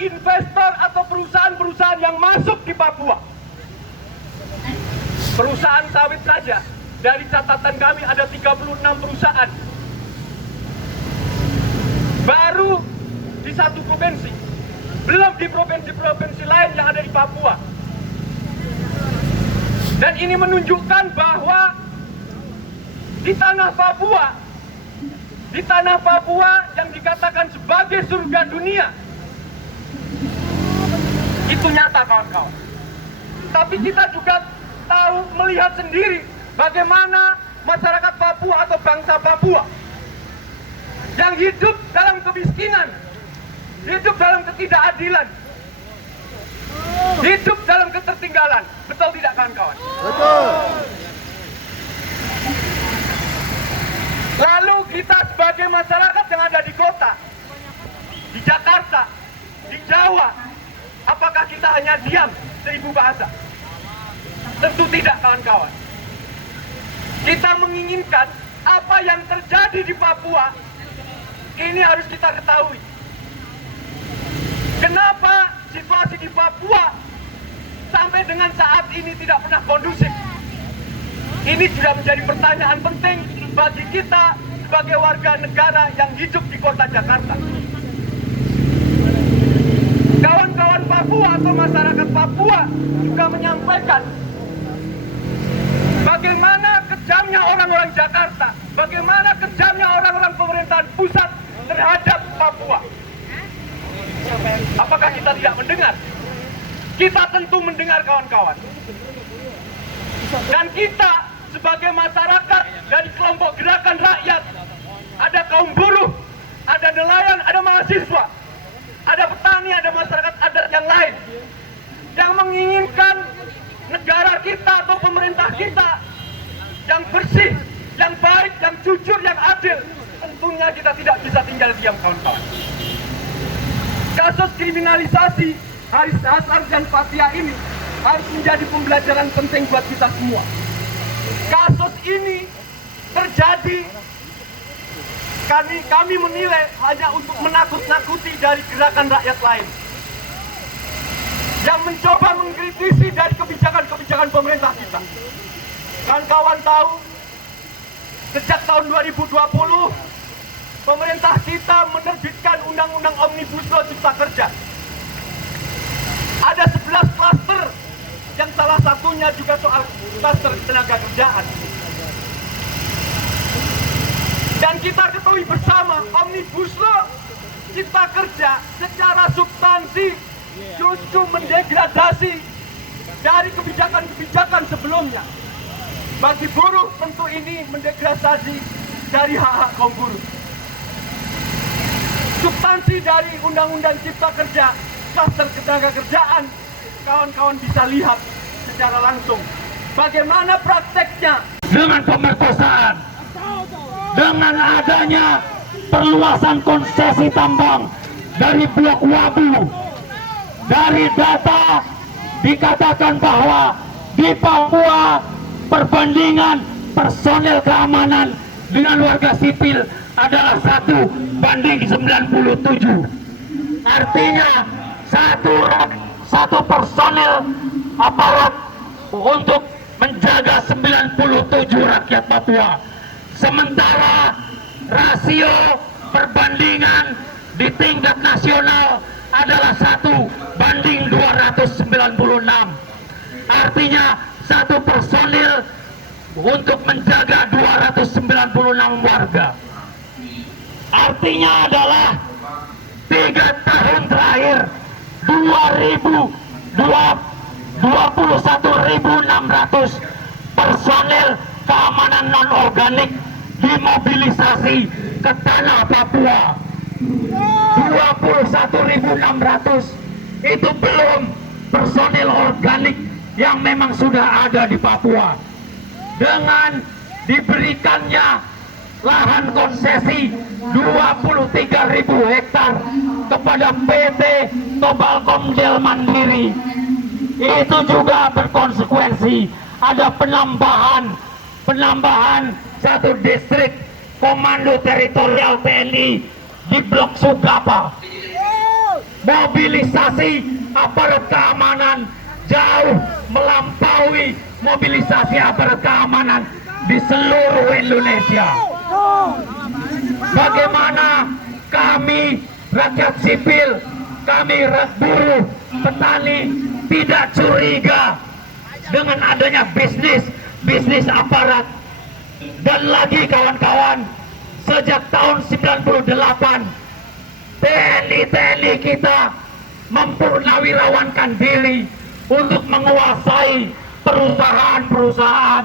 investor atau perusahaan-perusahaan yang masuk di Papua. Perusahaan sawit saja, dari catatan kami ada 36 perusahaan. Baru di satu provinsi, belum di provinsi-provinsi lain yang ada di Papua. Dan ini menunjukkan bahwa di tanah Papua yang dikatakan sebagai surga dunia, itu nyata kawan-kawan. Tapi kita juga tahu, melihat sendiri bagaimana masyarakat Papua atau bangsa Papua yang hidup dalam kemiskinan, hidup dalam ketidakadilan, hidup dalam ketertinggalan. Betul tidak kawan-kawan? Betul. Lalu kita sebagai masyarakat yang ada di kota, di Jakarta, di Jawa, apakah kita hanya diam 1000 bahasa? Tentu tidak kawan-kawan. Kita menginginkan apa yang terjadi di Papua, ini harus kita ketahui. Kenapa situasi di Papua sampai dengan saat ini tidak pernah kondusif? Ini sudah menjadi pertanyaan penting bagi kita sebagai warga negara yang hidup di kota Jakarta. Kawan-kawan Papua atau masyarakat Papua juga menyampaikan bagaimana kejamnya orang-orang Jakarta, bagaimana kejamnya orang-orang pemerintahan pusat terhadap Papua. Apakah kita tidak mendengar? Kita tentu mendengar kawan-kawan. Dan kita sebagai masyarakat dari kelompok gerakan rakyat, ada kaum buruh, ada nelayan, ada mahasiswa, ada petani, ada masyarakat adat yang lain yang menginginkan negara kita atau pemerintah kita yang bersih, yang baik, yang jujur, yang adil. Tentunya kita tidak bisa tinggal diam kawan-kawan. Kasus kriminalisasi Haris Azhar dan Fathia ini harus menjadi pembelajaran penting buat kita semua. Kasus ini terjadi, kami menilai hanya untuk menakut-nakuti dari gerakan rakyat lain yang mencoba mengkritisi dari kebijakan-kebijakan pemerintah kita. Kawan-kawan tahu, sejak tahun 2020 pemerintah kita menerbitkan Undang-Undang Omnibus Law Cipta Kerja. Ada 11 klaster yang salah satunya juga soal klaster tenaga kerjaan. Dan kita ketahui bersama, Omnibus Law Cipta Kerja secara substansi justru mendegradasi dari kebijakan-kebijakan sebelumnya. Bagi buruh tentu ini mendegradasi dari hak-hak kaum buruh. Substansi dari Undang-Undang Cipta Kerja, klaster ketenaga kerjaan, kawan-kawan bisa lihat secara langsung bagaimana prakteknya. Dengan pemerkosaan, dengan adanya perluasan konsesi tambang dari Blok Wabu, dari data dikatakan bahwa di Papua perbandingan personel keamanan dengan warga sipil adalah 1:97. Artinya satu personel aparat untuk menjaga 97 rakyat Papua. Sementara rasio perbandingan di tingkat nasional adalah 1:296. Artinya satu personil untuk menjaga 296 warga. Artinya adalah 3 tahun terakhir 21.600 personel keamanan non-organik dimobilisasi ke tanah Papua. 21.600 itu belum personel organik yang memang sudah ada di Papua. Dengan diberikannya lahan konsesi 23.000 hektar kepada PT Tobalkom Del Mandiri, itu juga berkonsekuensi ada penambahan satu distrik komando teritorial TNI di Blok Sugapa. mobilisasi aparat keamanan jauh melampaui mobilisasi aparat keamanan di seluruh Indonesia. Bagaimana kami rakyat sipil, kami buruh, petani tidak curiga dengan adanya bisnis aparat. Dan lagi kawan-kawan, sejak tahun 98 TNI kita mempurnawirawankan diri untuk menguasai perusahaan-perusahaan,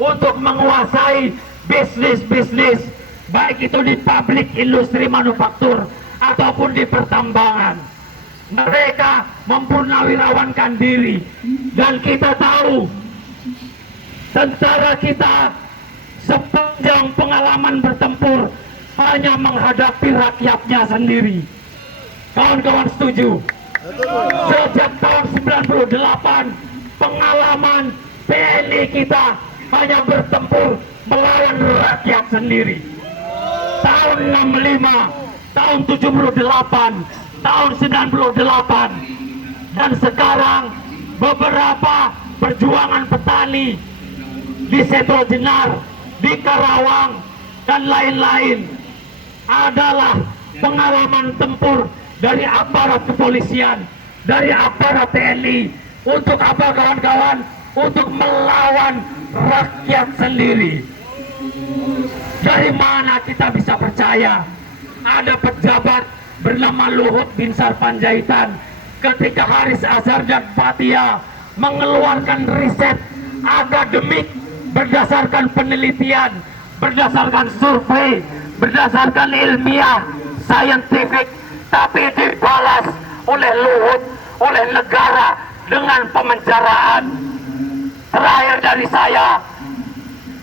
untuk menguasai bisnis-bisnis, baik itu di pabrik industri manufaktur ataupun di pertambangan. Mereka mempurnawirawankan diri, dan kita tahu tentara kita sepanjang pengalaman bertempur hanya menghadapi rakyatnya sendiri. Kawan-kawan setuju? Sejak tahun 98 pengalaman TNI kita hanya bertempur melawan rakyat sendiri. Tahun 65, tahun 78, tahun 98, dan sekarang beberapa perjuangan petani di Seto Jenar, di Karawang, dan lain-lain adalah pengalaman tempur dari aparat kepolisian, dari aparat TNI. Untuk apa kawan-kawan? Untuk melawan rakyat sendiri. Dari mana kita bisa percaya ada pejabat bernama Luhut Binsar Panjaitan ketika Haris Azhar dan Fathia mengeluarkan riset akademik berdasarkan penelitian, berdasarkan survei, berdasarkan ilmiah, scientific, tapi dibalas oleh Luhut, oleh negara dengan pemenjaraan. Terakhir dari saya,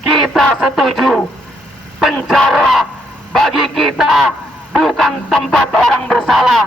kita setuju penjara bagi kita bukan tempat orang bersalah,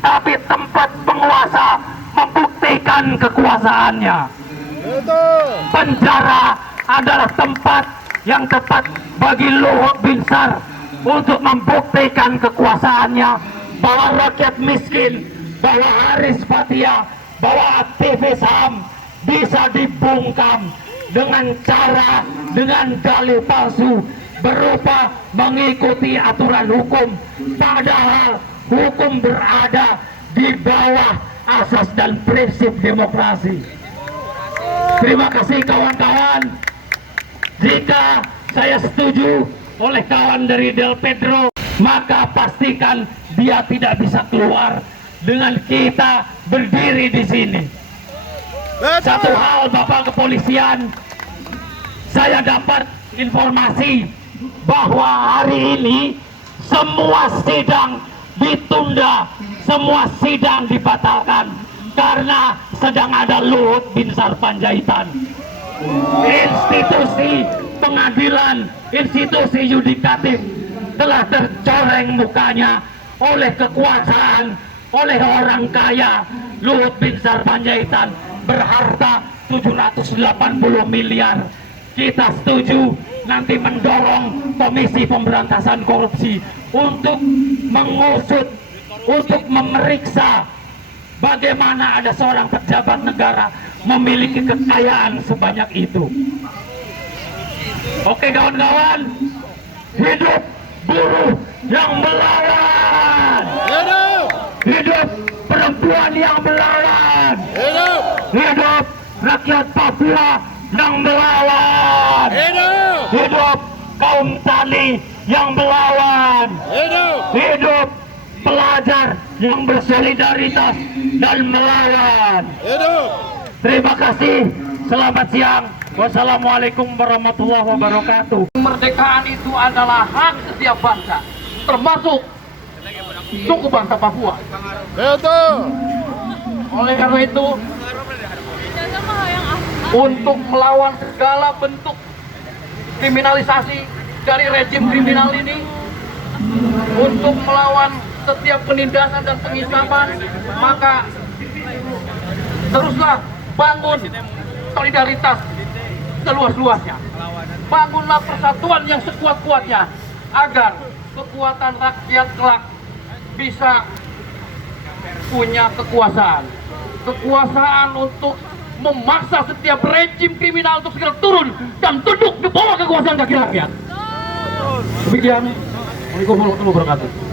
tapi tempat penguasa membuktikan kekuasaannya. Penjara adalah tempat yang tepat bagi Luhut Binsar untuk membuktikan kekuasaannya, bahwa rakyat miskin, bahwa Haris Fathia, bahwa aktivis HAM bisa dibungkam dengan cara, dengan dalih palsu berupa mengikuti aturan hukum, padahal hukum berada di bawah asas dan prinsip demokrasi. Terima kasih kawan-kawan. Jika saya setuju oleh kawan dari Del Pedro, maka pastikan dia tidak bisa keluar dengan kita berdiri di sini. Satu hal, Bapak Kepolisian, saya dapat informasi bahwa hari ini semua sidang ditunda, semua sidang dibatalkan karena sedang ada Luhut Binsar Panjaitan. Institusi pengadilan, institusi yudikatif telah tercoreng mukanya oleh kekuasaan, oleh orang kaya. Luhut Binsar Panjaitan berharta 780 miliar. Kita setuju nanti mendorong Komisi Pemberantasan Korupsi untuk mengusut, untuk memeriksa bagaimana ada seorang pejabat negara memiliki kekayaan sebanyak itu. Oke kawan-kawan, hidup buruh yang melawan, hidup perempuan yang melawan, hidup rakyat Papua yang melawan, hidup kaum tani yang melawan, hidup pelajar yang bersolidaritas dan melawan. Terima kasih, selamat siang. Wassalamualaikum warahmatullahi wabarakatuh. Kemerdekaan itu adalah hak setiap bangsa, termasuk suku bangsa Papua. Oleh karena itu, untuk melawan segala bentuk kriminalisasi dari rejim kriminal ini, untuk melawan setiap penindasan dan pengisapan, maka teruslah bangun solidaritas seluas-luasnya. Bangunlah persatuan yang sekuat-kuatnya agar kekuatan rakyat kelak bisa punya kekuasaan. Kekuasaan untuk memaksa setiap rejim kriminal untuk segera turun dan tunduk di bawah kekuasaan kaki rakyat. Demikian. Waalaikumsalam warahmatullahi wabarakatuh.